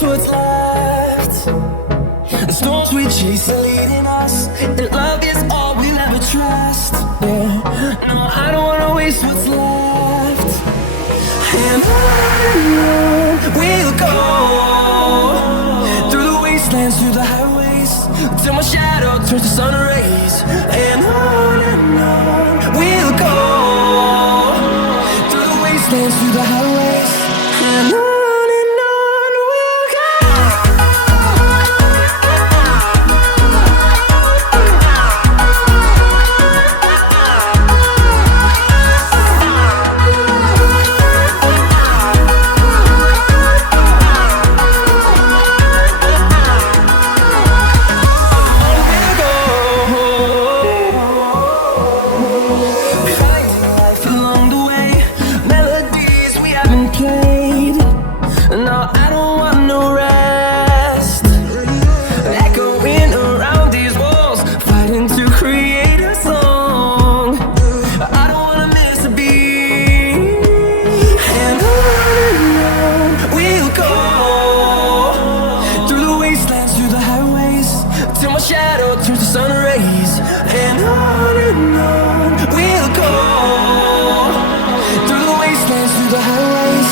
waste what's left. The storms we chase are leading us, and love is all we'll ever trust. Yeah, no, I don't wanna waste what's left. And on we'll go, through the wastelands, through the highways, till my shadow turns to sun rays. And on we'll go, through the wastelands, through the highways, and on. No, I don't want no rest. Echoing around these walls, fighting to create a song. I don't wanna miss a beat. And on we'll go, through the wastelands, through the highways, till my shadow turns to sun rays. And on we'll go, through the wastelands, through the highways.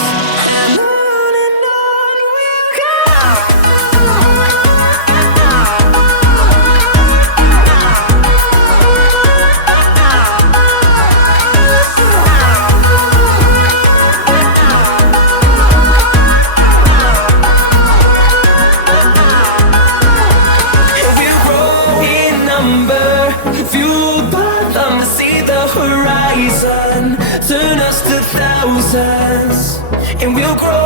Fueled by them to see the horizon, turn us to thousands, and we'll grow